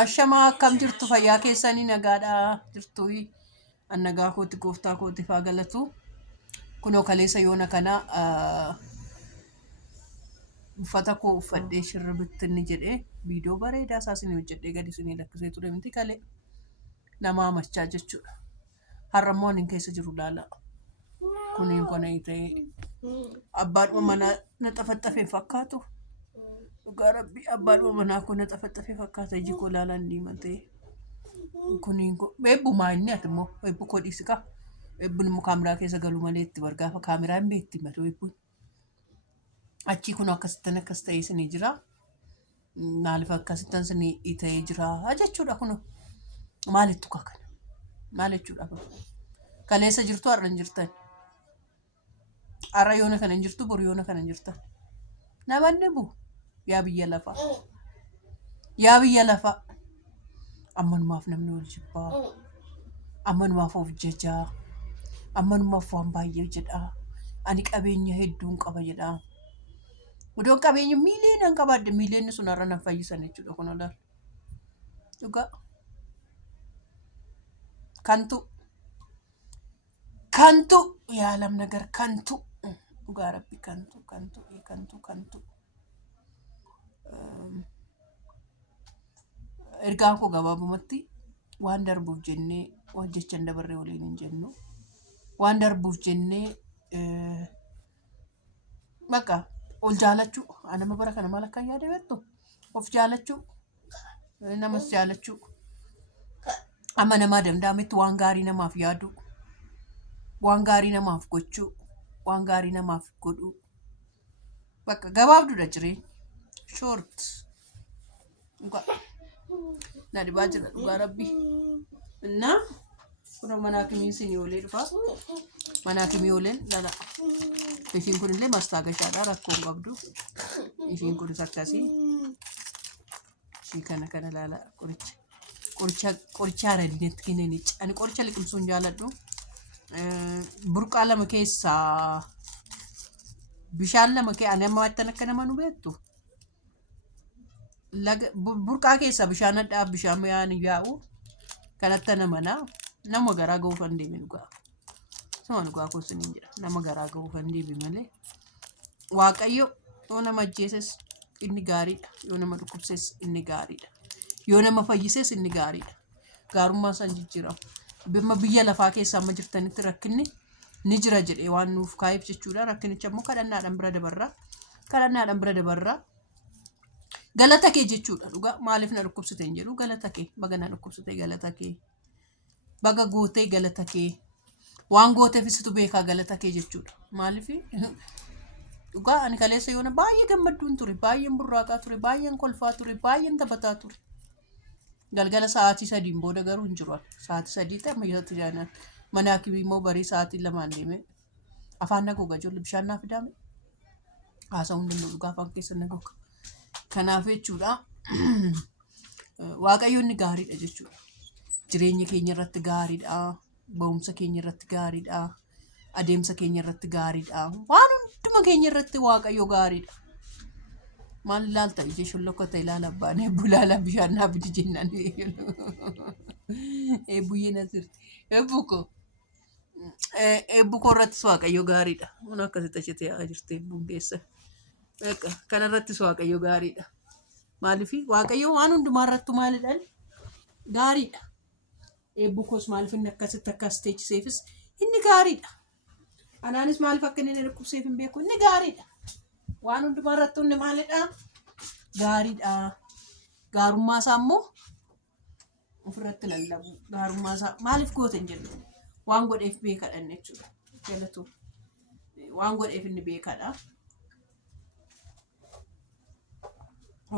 Ashamaa akkam jirtu fayyaa keessanii nagaadhaa jirtu annagaa kooti gooftaa kooti faa galatu kunoo kaleessa yoona kana uffata koo uffadhee shirra bittinni jedhee viidiyoo bareedaa isaa isin hojjedhee gadi isin lakkisee ture miti kalee nama amachaa jechuudha. Har'ammoo inni keessa jiru laala. Kuniin kona ta'e abbaadhuma mana na xafaxafee fakkaatu. Dhugaa rabbii abbaadhuma manaa kun na xafaxafee fakkaata iji koo laalaan diimatee. Kuniin ko eebbumaa inni ati immoo eebbu koo dhiisika. Eebbuun immoo kaameraa keessa galu malee itti bargaafa kaameraa hin beekti matu eebbuun. Achii kun akkasittan akkas ta'ee isinii jira. Maaliif akkasittan isinii ta'ee jira jechuudha kun maalittu kakana maal jechuudha kun kaleessa jirtu har'a hin jirtan har'a yoona kana hin jirtu boru yoona kana hin jirtan namanni bu yaa biyya lafa ammanumaaf namni wal jibbaa ammanumaaf of jajaa ammanumaaf waan baay'ee jedhaa ani qabeenya hedduun qaba jedhaa Udoon qabeenya miiliyoonaan qabaadde miiliyoonni sun har'a nan fayyisan jechuudha kun olaal. Dhugaa kantu yaalam nagar kantu dhugaa rabbi kantu ergaan koo gabaabumatti waan darbuuf jennee hojjechan dabarree waliin hin jennu waan darbuuf jennee bakka ol jaalachuu anama bara kana maal akka yaade beektu of jaalachuu namas jaalachuu amma namaa danda'ametti waan gaarii namaaf yaaduu waan gaarii namaaf gochuu waan gaarii namaaf godhuu bakka gabaabduudha jireenya short na dhibaa jira dhugaa rabbii እና kun mana akimii isin yoolee dhufa mana akimii yooleen lala ishiin kun illee mastaagashaadha rakkoon qabdu ishiin kun akkasii ishii kana laala qoricha aradinetti kenneenichi ani qoricha liqimsuun jaaladhu burqaa lama keessaa bishaan lama kee ani amma wattan akka nama nu beektu burqaa keessaa bishaan addaa bishaan yaa'an yaa'u kanatti nama garaa ga'uuf hin deemin dhugaa. Sama dhugaa kun hin jira nama garaa ga'uuf hin deemin malee waaqayyo yoo nama ajjeeses inni gaariidha yoo nama dhukkubses inni gaariidha yoo nama fayyises inni gaariidha gaarummaa san jijjiiramu biyya lafaa keessaa amma jirtanitti rakkinni ni jira jedhee waan nuuf kaa'eef jechuudha rakkinicha immoo kadhannaadhaan bira dabarraa galata kee jechuudha dhugaa maaliif na dhukkubsite hin jedhu galata kee baga na dhukkubsite galata kee baga gootee galata kee waan gooteef isitu beekaa galata kee jechuudha maaliif dhugaa ani kaleessa yoona baay'ee gammadduun ture baay'een burraaqaa ture baay'een kolfaa ture baay'een taphataa ture galgala sa'aatii 3 booda garuu hin jiru sa'aatii 3 ta'e ammayyaatti jaanaan mana akimii immoo barii sa'aatii 2 deeme afaan nagoga ijoollee bishaan naa fidaame haasa'uun danda'u dhugaa afaan keessa nagoga kanaaf jechuudha waaqayyo inni gaariidha jechuudha jireenya keenya irratti gaariidha ba'umsa keenya irratti gaariidha adeemsa keenya irratti gaariidha waan hunduma keenya irratti waaqayyo gaariidha maal ilaalta ije shullokkota ilaala abbaan eebbu ilaala bishaan naa fidi jennaan eebbuyyeen asirti eebbu koo irrattis waaqayyo gaariidha waan akkasitti achitti yaa jirte eebbuun keessa kanarrattis waaqayyo gaariidha maaliif waaqayyo waan hundumaa irratti maalidhaan gaariidha eebbu koos maaliif inni akkasitti akkas teechiseefis inni gaariidha anaanis maaliif akka inni dhukkubseef hin beeku inni gaariidha waan hundumaa irratti inni maalidha gaariidha gaarummaa isaa immoo ofirratti lallabu gaarummaa isaa maaliif goote hin jedhu waan godheef beekadha jechuudha galatu waan godheef inni beekadha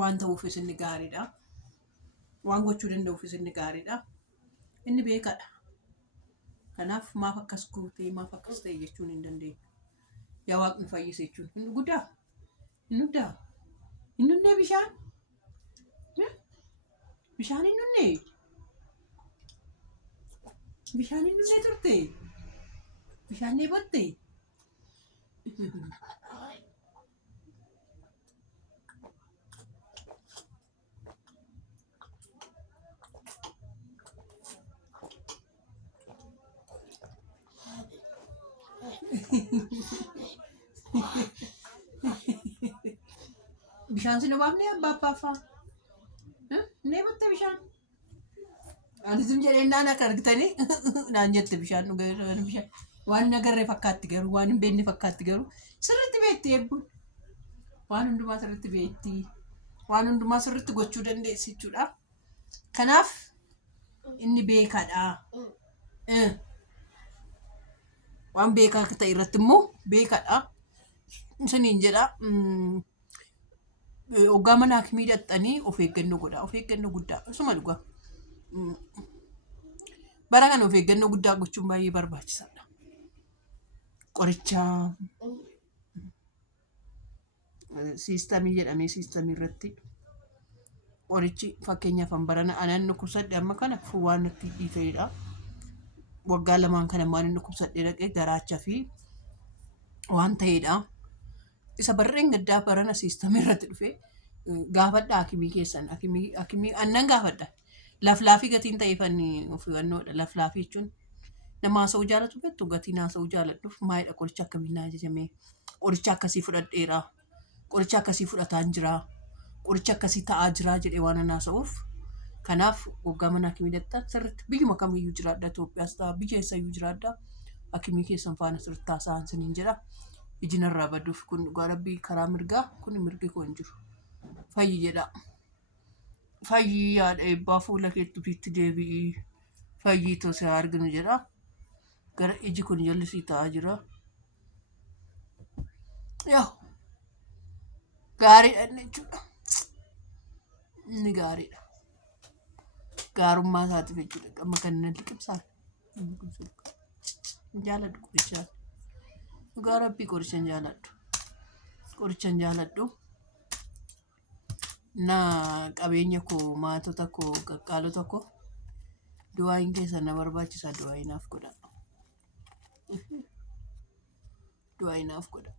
waan ta'uufis inni gaariidha waan gochuu danda'uufis inni gaariidha inni beekadha kanaaf maaf akkas gootee maaf akkas ta'e jechuun hin dandeenyu yaa waaqni fayyise jechuun hin guddaa hin dhunnee bishaan hin dhunnee turte bishaan dheebotte Bishaan sin obaafne abbaa abbaaffaa. Nee batte bishaan. Ani sun jedhennaan akka argitanii naan jette bishaan dhugaa bishaan. Waan hin agarree fakkaatti garuu waan hin beekne fakkaatti garuu sirriitti beekti eebbuun. Waan hundumaa sirriitti beekti. Waan hundumaa sirriitti gochuu dandeessi jechuudha. Kanaaf inni beekaadha. Waan beekaa akka ta'e irratti immoo beekaadha. Isiniin jedha. Hoggaa mana hakimii dhaqxanii of eeggannoo godhaa. Of eeggannoo guddaa isuma dhugaa. Bara kana of eeggannoo guddaa gochuun baay'ee barbaachisaadha. Qoricha siistamii jedhamee siistamii irratti qorichi fakkeenyaaf barana anaan dhukkubsadhe amma kana waan natti dhiifedha. Waggaa lamaan kana maal dhukkubsadhe dhaqee garaachaa fi waan ta'edha. Isa barreen gaddaa barana siistamii irratti dhufee gaafadha hakimii keessan hakimii annan gaafadha. Laflaafii gatiin ta'eefanii ofiiwannoodha. Laflaafii jechuun nama haasa'uu jaalatu beektu gatiin haasa'uu jaaladhuuf maayidha qoricha akkamiin ajajamee qoricha akkasii fudhadheera. Qoricha akkasii fudhataan jira. Qoricha akkasii ta'aa jira jedhee waan haasa'uuf. Kanaaf waggaa mana hakimii dhaqxan sirriitti biyyuma kamiyyuu jiraadha Itoophiyaas ta'a biyya eessayyuu jiraadha. Hakimii keessan faana sirriitti haasa'an siniin jedha. Ijinarraa baduuf kun dhugaa rabbii karaa mirgaa kun mirgi koo hin jiru. Fayyi jedha. Fayyi yaada eebbaa fuula keetti ofiitti deebi'i. Fayyii tosee arginu jedha. Gara iji kun jallisii ta'aa jira. Yoo gaariidha inni jechuudha. Inni gaariidha. Gaarummaa isaatiif jechuudha. Amma kan inni liqimsaan. Jaaladhu qorichaan. Dhugaa rabbii qorichaan jaaladhu. Qorichaan jaaladhu. Na qabeenya koo maatota koo qaqqaalota koo du'aayin keessa na barbaachisa du'aayinaaf godha. Du'aayinaaf godha.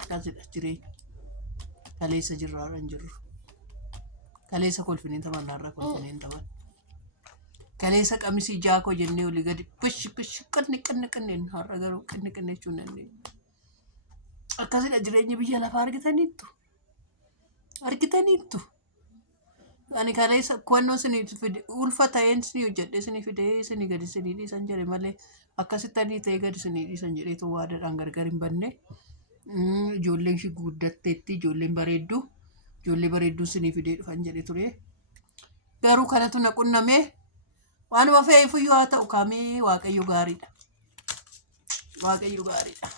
Akkaasidha jireenya. Kaleessa jirraarra hin jirru. Kaleessa kolfineen taman har'a kolfineen taman. Kaleessa qamisii jaakoo jennee olii gadi bish qinni har'a garuu qinni jechuun dandeenya. Akkasidha jireenya biyya lafaa argitaniittu. Ani kaleessa kuwannoo isinii fide ulfa ta'een isinii hojjedhe isinii fidee isinii gadi isinii dhiisan jedhe malee akkasitti ta'ee gadi isinii dhiisan jedheetu waadaadhaan gargar hin banne. Ijoolleen ishii guddatteetti ijoollee bareedduu isinii fidee dhufan jedhe ture. Garuu kanatu na qunnamee waanuma fe'eefuyyuu haa ta'u kaamee Waaqayyo gaariidha. Waaqayyo gaariidha.